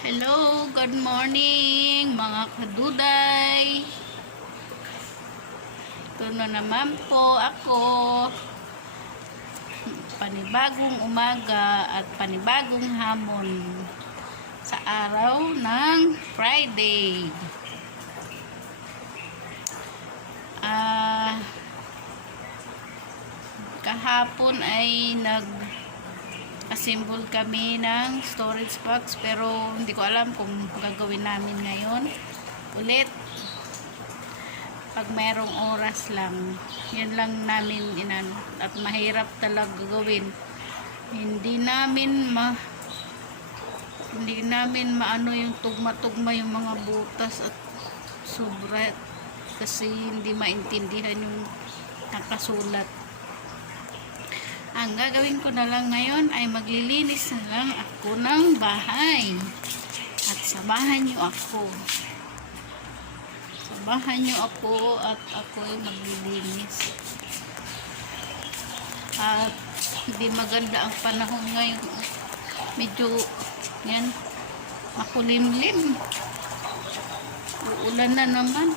Hello, good morning mga kaduday. Ito na naman po ako. Panibagong umaga at panibagong hamon sa araw ng Friday. Kahapon ay nag-assemble kami ng storage box pero hindi ko alam kung gagawin namin ngayon ulit pag mayroong oras lang. Yan lang namin inano at mahirap talaga gawin. Hindi namin maano yung tugma-tugma yung mga butas at sobra kasi hindi maintindihan yung nakasulat. Ang gagawin ko na lang ngayon ay maglilinis na lang ako ng bahay. At samahan niyo ako. Samahan niyo ako at ako ay maglilinis. At hindi maganda ang panahon ngayon. Medyo yan, makulimlim. Uulan na naman.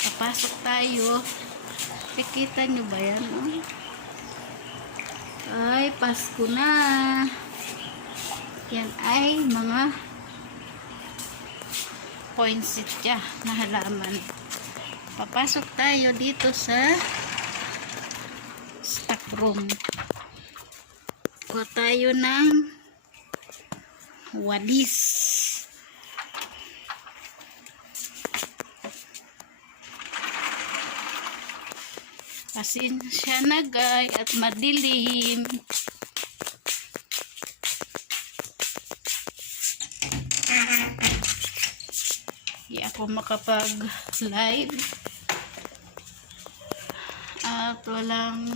Papasok tayo. Kita nyo ba yan? Oh? Ay, Pasko na. Yan ay mga poinsettia na halaman. Papasok tayo dito sa stock room. Kuha tayo ng walis. Pasensya na guys at madilim. Hindi ako makapag-live at walang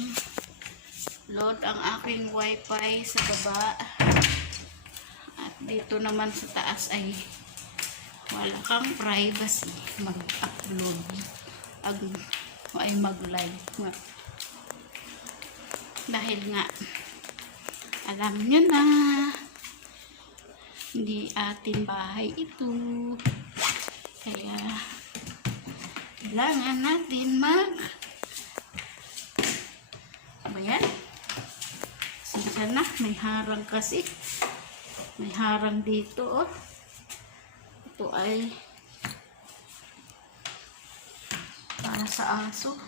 load ang aking wifi sa baba at dito naman sa taas ay wala kang privacy mag-upload ay mag-live nga. Dahil nga alam nyo na hindi ating bahay ito, kaya kailangan natin ayan, sinsa na may harang kasi, may harang dito oh. Ito ay para sa aso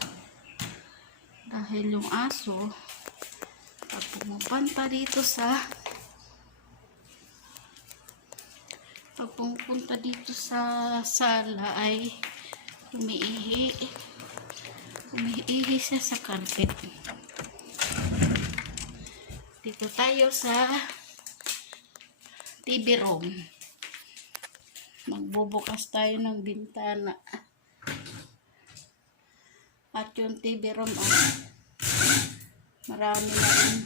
dahil yung aso pag pumupunta dito sa sala ay umiihi siya sa carpet. Dito tayo sa TV room, magbubukas tayo ng bintana. At yung TV room marami na rin.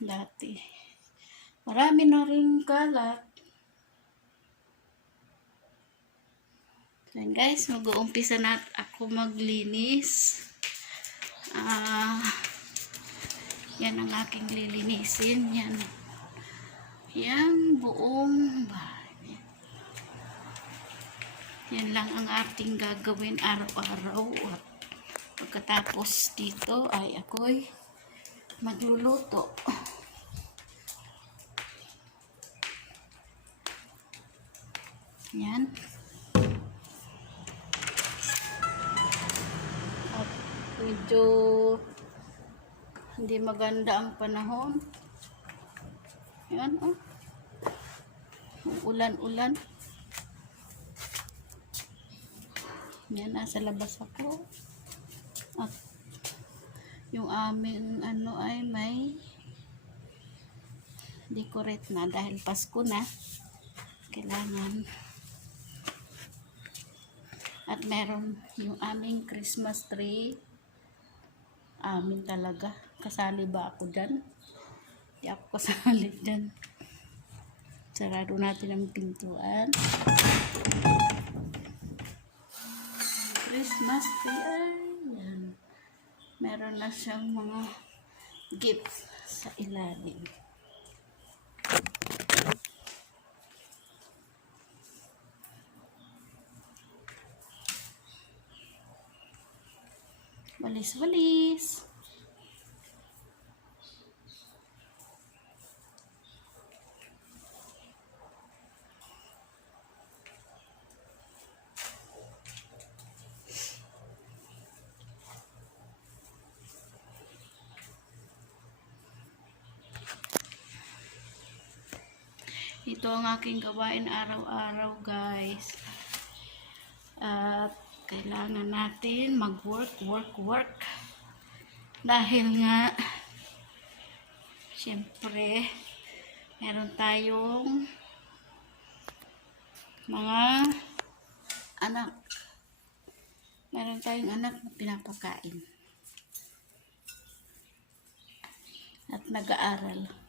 Dati marami na rin kalat. So guys, mag-uumpisa na ako maglinis. Yan ang aking lilinisin. Yan buong bahay. Yan lang ang ating gagawin araw-araw. At pagkatapos dito ay ako'y magluluto. Yan. At medyo hindi maganda ang panahon. Yan oh. Ulan-ulan. Yan, nasa labas ako. At yung aming ay may decorate na dahil Pasko na. Kailangan. At meron yung aming Christmas tree. Amin talaga. Kasali ba ako dyan? Hindi ako kasali dyan. Sarado natin ang pintuan. Christmas Christmas tree. Ayan. Meron na siyang mga gifts sa ilalim. Walis-walis. Ito ang aking gawain araw-araw, guys. At kailangan natin mag-work. Dahil nga, syempre, meron tayong mga anak. Meron tayong anak na pinapakain. At nag-aaral.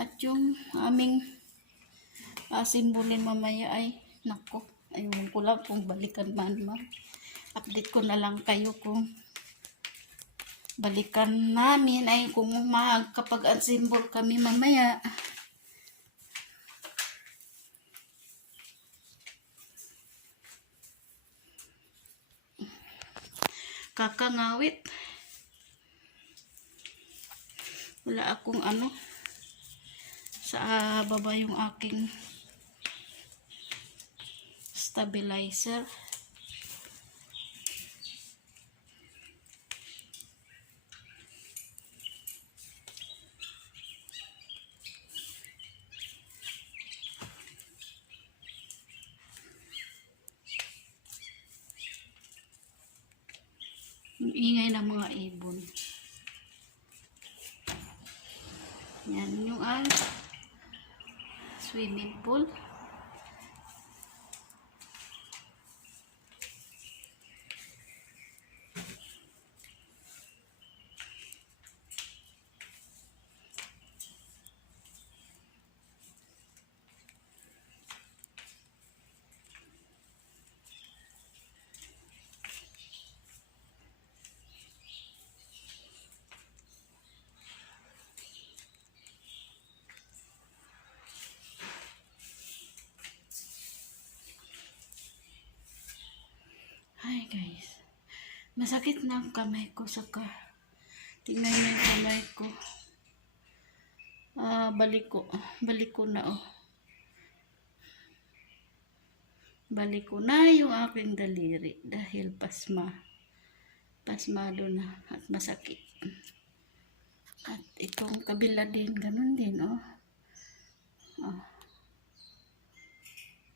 At yung aming simbolin mamaya ay, nako, ayun ko lang kung balikan man. Update ko na lang kayo kung balikan namin ay kung magkapag-assemble kami mamaya. Kakangawit. Wala akong sa baba yung aking stabilizer. Yung ingay ng mga ibon. Yan yung swimming pool. Hi guys, masakit na ang kamay ko saka tingnan niyo yung kamay ko. Balik ko na balik ko na yung aking daliri dahil pasmado na at masakit. At itong kabila din, ganun din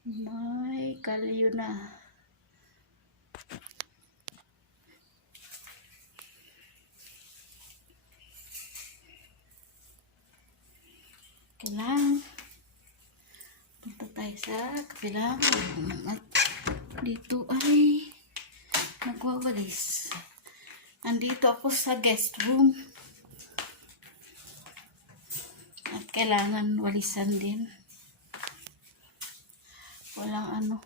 may kalyo na. Kailangan punta tayo sa kabilang at dito ay nagwawalis. Andito ako sa guest room at kailangan walisan din. Walang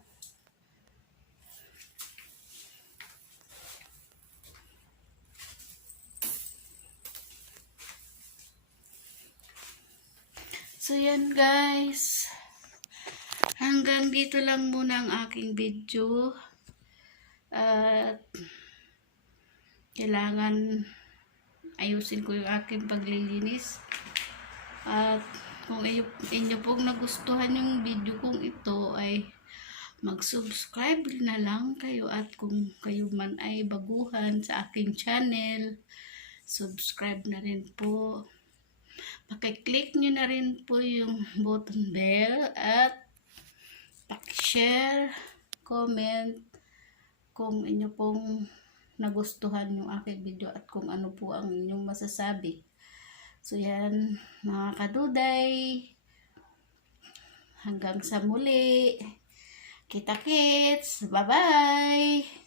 So yan guys, hanggang dito lang muna ang aking video. At kailangan ayusin ko yung aking paglilinis. At kung inyo pong nagustuhan yung video kong ito ay mag-subscribe na lang kayo. At kung kayo man ay baguhan sa aking channel, subscribe na rin po. Paki-click nyo na rin po yung button bell at paki-share, comment kung inyo pong nagustuhan yung aking video at kung ano po ang inyong masasabi. So yan mga kaduday, hanggang sa muli. Kita-kits, bye-bye!